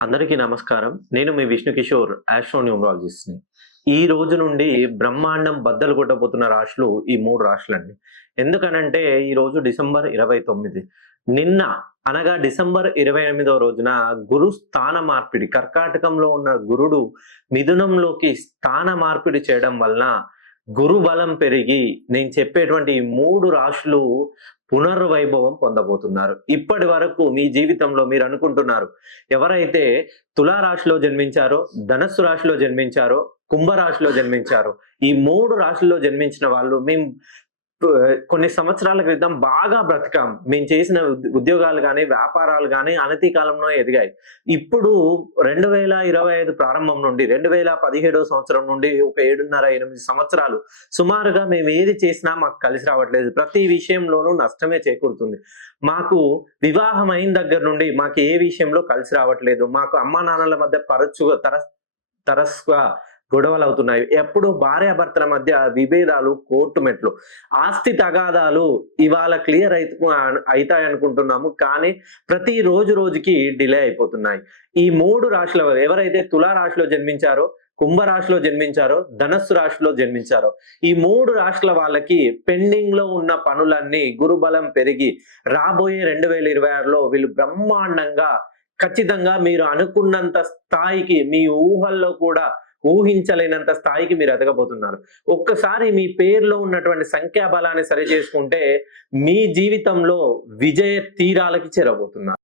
అందరికీ నమస్కారం. నేను మీ విష్ణు కిషోర్ ఆస్ట్రోన్యూమరాలజిస్ట్‌ని. ఈ రోజు నుండి బ్రహ్మాండం బద్దలు కొట్టబోతున్న రాశులు ఈ 3 రాశులండి. ఎందుకనంటే ఈరోజు డిసెంబర్ 29. నిన్న అనగా డిసెంబర్ 28వ రోజున గురు స్థాన మార్పిడి కర్కాటకంలో ఉన్న గురుడు మిథునంలోకి స్థాన మార్పిడి చేయడం వలన గురు బలం పెరిగి నేను చెప్పేటువంటి ఈ 3 రాశులు పునర్వైభవం పొందబోతున్నారు. ఇప్పటి వరకు మీ జీవితంలో మీరు అనుకుంటున్నారు ఎవరైతే తులా రాశిలో జన్మించారో, ధనస్సు రాశిలో జన్మించారో, కుంభ రాశిలో జన్మించారో, ఈ 3 రాశుల్లో జన్మించిన వాళ్ళు మేము కొన్ని సంవత్సరాల క్రితం బాగా బ్రతికాం. మేము చేసిన ఉద్యోగాలు గాని, వ్యాపారాలు గాని అనతి కాలంలో ఎదిగాయి. ఇప్పుడు 2025 ప్రారంభం నుండి 2017 సంవత్సరం నుండి ఒక 7.5, 8 సంవత్సరాలు సుమారుగా మేము ఏది చేసినా మాకు కలిసి రావట్లేదు. ప్రతి విషయంలోనూ నష్టమే చేకూరుతుంది. మాకు వివాహం అయిన దగ్గర నుండి మాకు ఏ విషయంలో కలిసి రావట్లేదు. మాకు అమ్మానాన్నల మధ్య తరచుగా గొడవలు అవుతున్నాయి. ఎప్పుడు భార్యాభర్తల మధ్య విభేదాలు, కోర్టు మెట్లు, ఆస్తి తగాదాలు ఇవాళ క్లియర్ అయితాయి అనుకుంటున్నాము. కానీ ప్రతి రోజుకి డిలే అయిపోతున్నాయి. ఈ 3 రాశుల ఎవరైతే తులా రాశిలో జన్మించారో, కుంభ రాశిలో జన్మించారో, ధనస్సు రాశిలో జన్మించారో, ఈ 3 రాశుల వాళ్ళకి పెండింగ్ లో ఉన్న పనులన్నీ గురుబలం పెరిగి రాబోయే 2026లో వీళ్ళు బ్రహ్మాండంగా ఖచ్చితంగా మీరు అనుకున్నంత స్థాయికి మీ ఊహల్లో కూడా ఊహించలేనంత స్థాయికి మీరు ఎదగబోతున్నారు. ఒక్కసారి మీ పేరులో ఉన్నటువంటి సంఖ్యాబలాన్ని సరి చేసుకుంటే మీ జీవితంలో విజయ తీరాలకి చేరబోతున్నారు.